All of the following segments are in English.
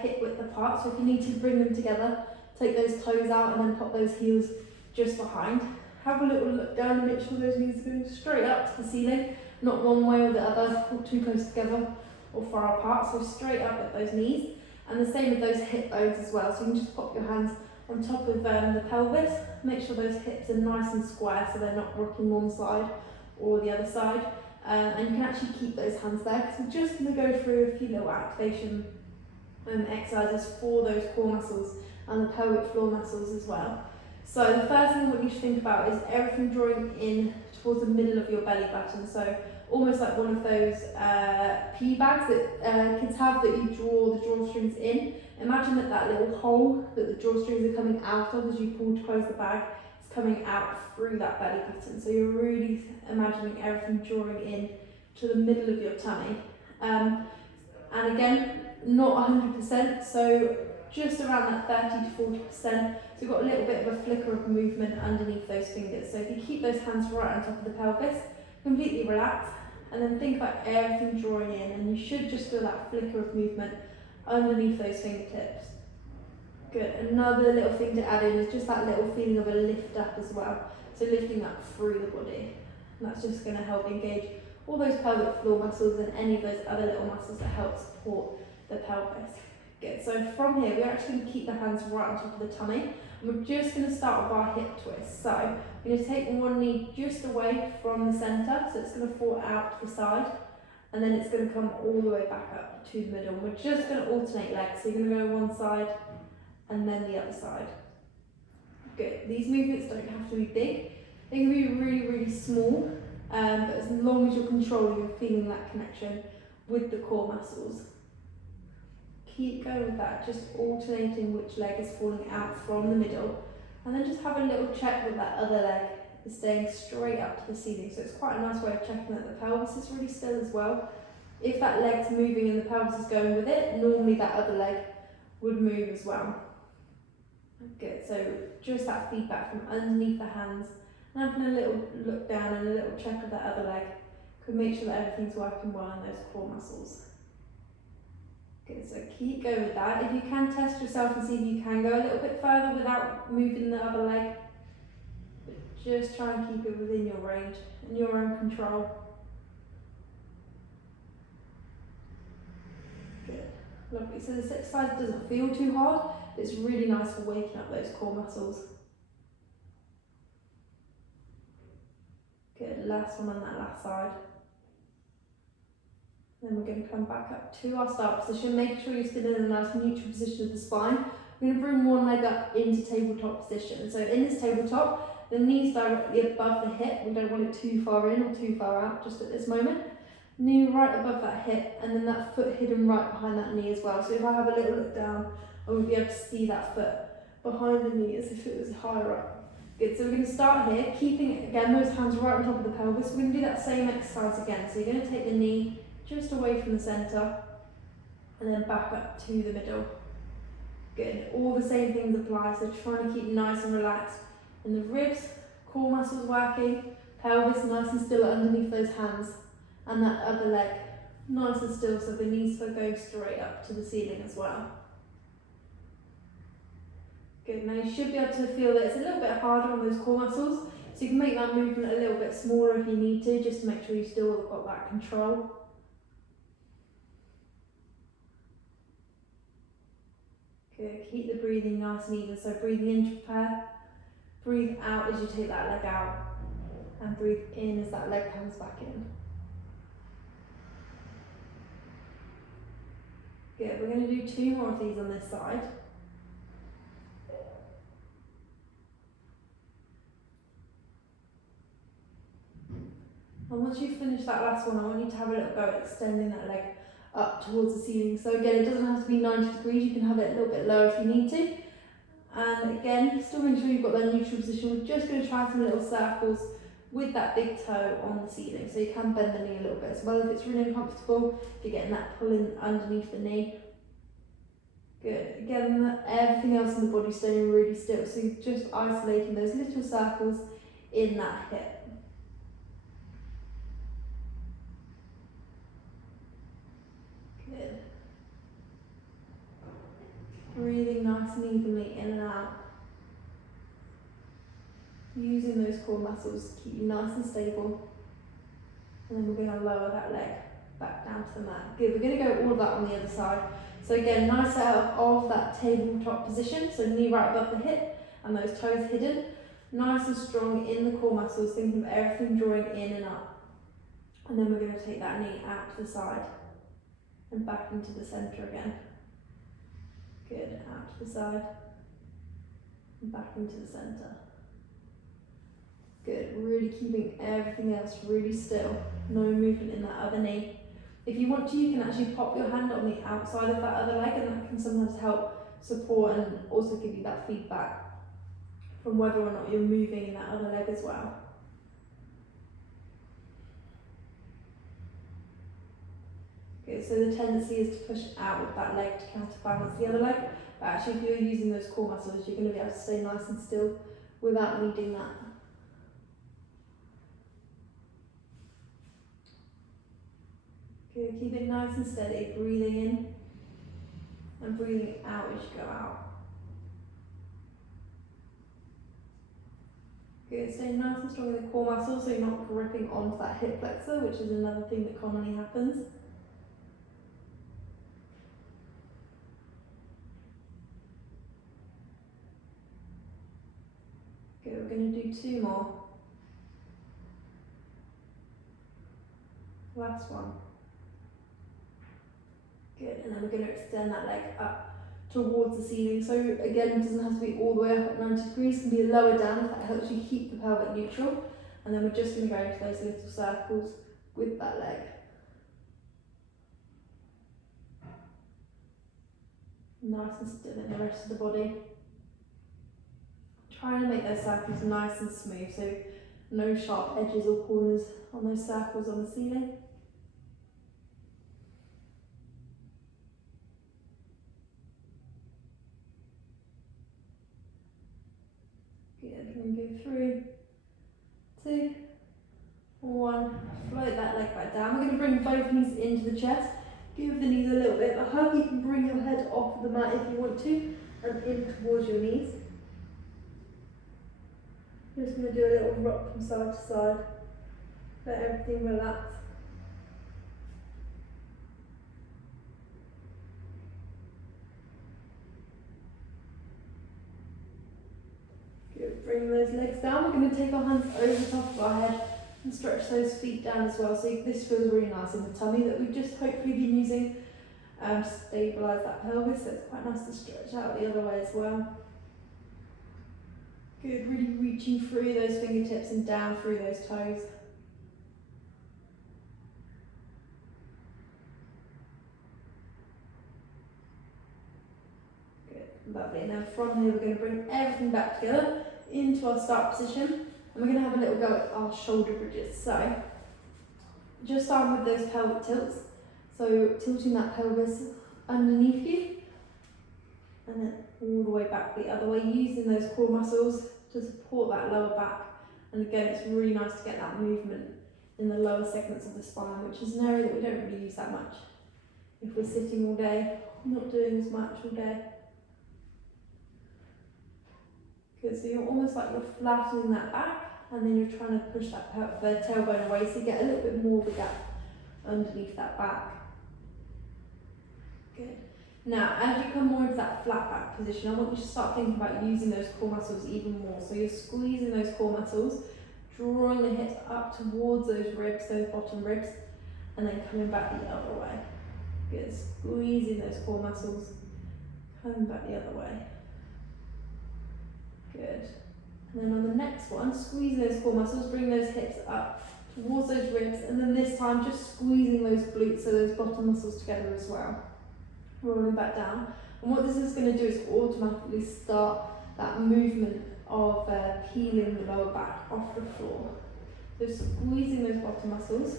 hip width apart, so if you need to bring them together, take those toes out and then pop those heels just behind. Have a little look down and make sure those knees are going straight up to the ceiling, not one way or the other, or too close together or far apart, so straight up at those knees. And the same with those hip bones as well, so you can just pop your hands on top of the pelvis, make sure those hips are nice and square so they're not rocking one side or the other side. And you can actually keep those hands there because we're just going to go through a few little activation exercises for those core muscles and the pelvic floor muscles as well. So the first thing what you should think about is everything drawing in towards the middle of your belly button. So almost like one of those pea bags that kids have that you draw the drawstrings in. Imagine that little hole that the drawstrings are coming out of as you pull to close the bag is coming out through that belly button. So you're really imagining everything drawing in to the middle of your tummy. And again, not 100%, so just around that 30 to 40%. So you've got a little bit of a flicker of movement underneath those fingers. So if you keep those hands right on top of the pelvis, completely relax, and then think about everything drawing in, and you should just feel that flicker of movement underneath those fingertips. Good. Another little thing to add in is just that little feeling of a lift up as well. So lifting up through the body. And that's just going to help engage all those pelvic floor muscles and any of those other little muscles that help support the pelvis. Good. So from here, we're actually going to keep the hands right on top of the tummy. And we're just going to start with our hip twist. So we're going to take one knee just away from the centre, so it's going to fall out to the side, and then it's going to come all the way back up to the middle. We're just going to alternate legs, so you're going to go one side and then the other side. Good. These movements don't have to be big. They can be really, really small, but as long as you're controlling and feeling that connection with the core muscles. Keep going with that, just alternating which leg is falling out from the middle, and then just have a little check with that other leg is staying straight up to the ceiling. So it's quite a nice way of checking that the pelvis is really still as well. If that leg's moving and the pelvis is going with it, normally that other leg would move as well. Good, so just that feedback from underneath the hands, and having a little look down and a little check of that other leg could make sure that everything's working well in those core muscles. Good, so keep going with that. If you can, test yourself and see if you can go a little bit further without moving the other leg. But just try and keep it within your range and your own control. Good, lovely. So this exercise doesn't feel too hard. It's really nice for waking up those core muscles. Good, last one on that last side. Then we're going to come back up to our start position, making sure you're still in a nice neutral position of the spine. We're going to bring one leg up into tabletop position. So in this tabletop, the knee's directly above the hip. We don't want it too far in or too far out just at this moment. Knee right above that hip, and then that foot hidden right behind that knee as well. So if I have a little look down, I will be able to see that foot behind the knee as if it was higher up. Good, so we're going to start here, keeping, again, those hands right on top of the pelvis. We're going to do that same exercise again. So you're going to take the knee just away from the centre, and then back up to the middle. Good, all the same things apply, so trying to keep nice and relaxed in the ribs, core muscles working, pelvis nice and still underneath those hands, and that other leg nice and still so the knees are going straight up to the ceiling as well. Good, now you should be able to feel that it's a little bit harder on those core muscles, so you can make that movement a little bit smaller if you need to, just to make sure you still got that control. Good, keep the breathing nice and even, so breathing in to prepare, breathe out as you take that leg out, and breathe in as that leg comes back in. Good, we're going to do 2 more of these on this side. And once you finish that last one, I want you to have a little go at extending that leg up towards the ceiling. So again, it doesn't have to be 90 degrees, you can have it a little bit lower if you need to. And again, still make sure you've got that neutral position. We're just going to try some little circles with that big toe on the ceiling. So you can bend the knee a little bit as well if it's really uncomfortable, if you're getting that pulling underneath the knee. Good, again, everything else in the body staying really still. So you're just isolating those little circles in that hip. nice and evenly in and out. Using those core muscles to keep you nice and stable. And then we're going to lower that leg back down to the mat. Good, we're going to go all of that on the other side. So again, nice setup of that tabletop position, so knee right above the hip and those toes hidden. Nice and strong in the core muscles, thinking of everything drawing in and up. And then we're going to take that knee out to the side and back into the centre again. Good, out to the side and back into the centre. Good, really keeping everything else really still. No movement in that other knee. If you want to, you can actually pop your hand on the outside of that other leg, and that can sometimes help support and also give you that feedback from whether or not you're moving in that other leg as well. Okay, so the tendency is to push out with that leg to counterbalance the other leg, but actually if you're using those core muscles, you're going to be able to stay nice and still without needing that. Good, keep it nice and steady, breathing in and breathing out as you go out. Good, stay nice and strong in the core muscles so you're not gripping onto that hip flexor, which is another thing that commonly happens. Good, we're going to do 2 more. Last one. Good, and then we're going to extend that leg up towards the ceiling. So again, it doesn't have to be all the way up at 90 degrees, it can be lower down if that helps you keep the pelvic neutral. And then we're just going to go into those little circles with that leg. Nice and still in the rest of the body. Trying to make those circles nice and smooth, so no sharp edges or corners on those circles on the ceiling. Good, and go 3, 2, 1. Float that leg back down. We're going to bring both knees into the chest. Give the knees a little bit of a hug. You can bring your head off the mat if you want to, and in towards your knees. Just going to do a little rock from side to side. Let everything relax. Good. Bring those legs down. We're going to take our hands over the top of our head and stretch those feet down as well. So this feels really nice in the tummy that we've just hopefully been using to stabilise that pelvis. So it's quite nice to stretch out the other way as well. Good, really reaching through those fingertips and down through those toes. Good, lovely. And then from here we're going to bring everything back together into our start position. And we're going to have a little go at our shoulder bridges. So, just starting with those pelvic tilts. So, tilting that pelvis underneath you. And then all the way back the other way, using those core muscles to support that lower back. And again, it's really nice to get that movement in the lower segments of the spine, which is an area that we don't really use that much if we're sitting all day, not doing as much all day. Good, so you're almost like you're flattening that back, and then you're trying to push that the tailbone away, so you get a little bit more of a gap underneath that back. Good. Now, as you come more into that flat back position, I want you to start thinking about using those core muscles even more. So you're squeezing those core muscles, drawing the hips up towards those ribs, those bottom ribs, and then coming back the other way. Good, squeezing those core muscles, coming back the other way. Good. And then on the next one, squeeze those core muscles, bring those hips up towards those ribs, and then this time just squeezing those glutes, so those bottom muscles together as well. Rolling back down. And what this is going to do is automatically start that movement of peeling the lower back off the floor. So squeezing those bottom muscles.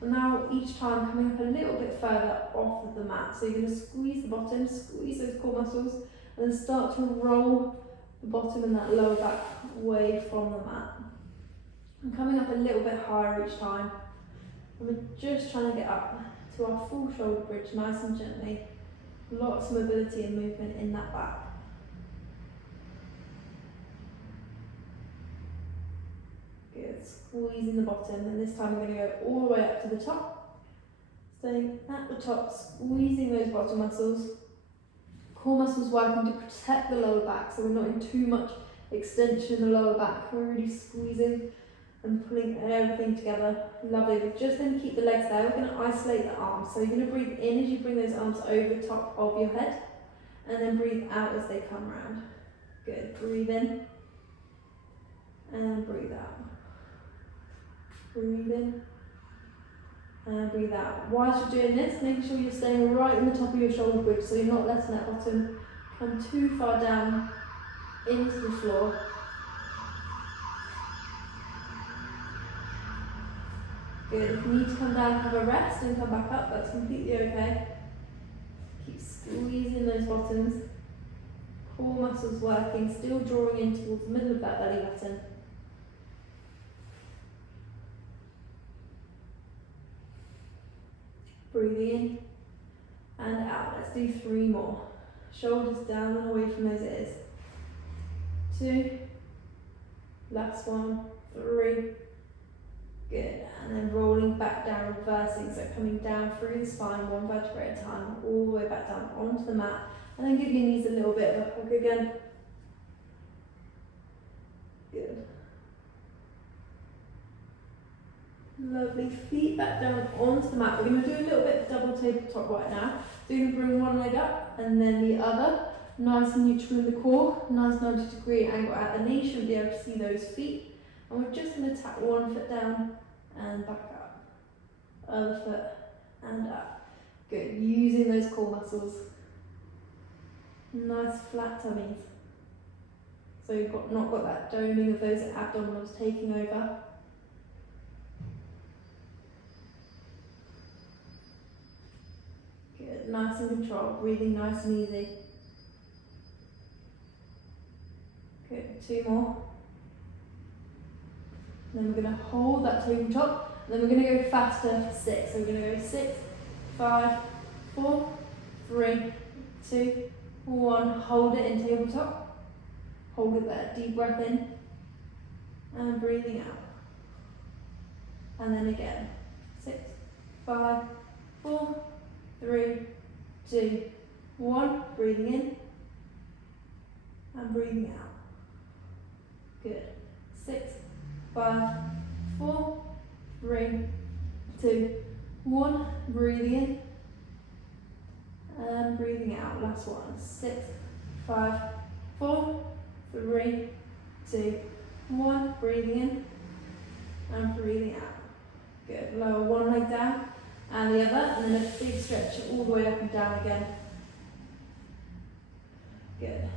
And now each time coming up a little bit further off of the mat. So you're going to squeeze the bottom, squeeze those core muscles, and then start to roll the bottom and that lower back away from the mat. And coming up a little bit higher each time. And we're just trying to get up to our full shoulder bridge nice and gently. Lots of mobility and movement in that back. Good, squeezing the bottom, and this time we're going to go all the way up to the top. Staying at the top, squeezing those bottom muscles. Core muscles working to protect the lower back, so we're not in too much extension in the lower back. We're really squeezing and pulling everything together. Lovely. We're just going to keep the legs there. We're going to isolate the arms. So you're going to breathe in as you bring those arms over the top of your head, and then breathe out as they come round. Good. Breathe in and breathe out. Breathe in and breathe out. Whilst you're doing this, make sure you're staying right in the top of your shoulder bridge, so you're not letting that bottom come too far down into the floor. Good. If you need to come down, have a rest and come back up, that's completely okay. Keep squeezing those bottoms. Core muscles working, still drawing in towards the middle of that belly button. Breathing in and out. Let's do 3 more. Shoulders down and away from those ears. 2. Last one. 3. Good. And then rolling back down, reversing. So coming down through the spine, 1 vertebrae at a time, all the way back down onto the mat. And then give your knees a little bit of a hug again. Good. Lovely. Feet back down onto the mat. We're going to do a little bit of double tabletop right now. So you're going to bring one leg up and then the other. Nice and neutral in the core. Nice 90-degree angle at the knee. Shouldn't be able to see those feet. And we're just going to tap one foot down and back up. Other foot and up. Good. Using those core muscles. Nice flat tummies. So you've not got that doming of those abdominals taking over. Good. Nice and controlled. Breathing nice and easy. Good. 2 more. Then we're going to hold that tabletop, and then we're going to go faster for 6. So we're going to go 6, 5, 4, 3, 2, 1. Hold it in tabletop. Hold it there. Deep breath in and breathing out. And then again. 6, 5, 4, 3, 2, 1. Breathing in and breathing out. Good. 6, 5, 4, 3, 2, 1. Breathing in and breathing out. Last one. 6, 5, 4, 3, 2, 1. Breathing in and breathing out. Good. Lower one leg down and the other, and then a big stretch all the way up and down again. Good.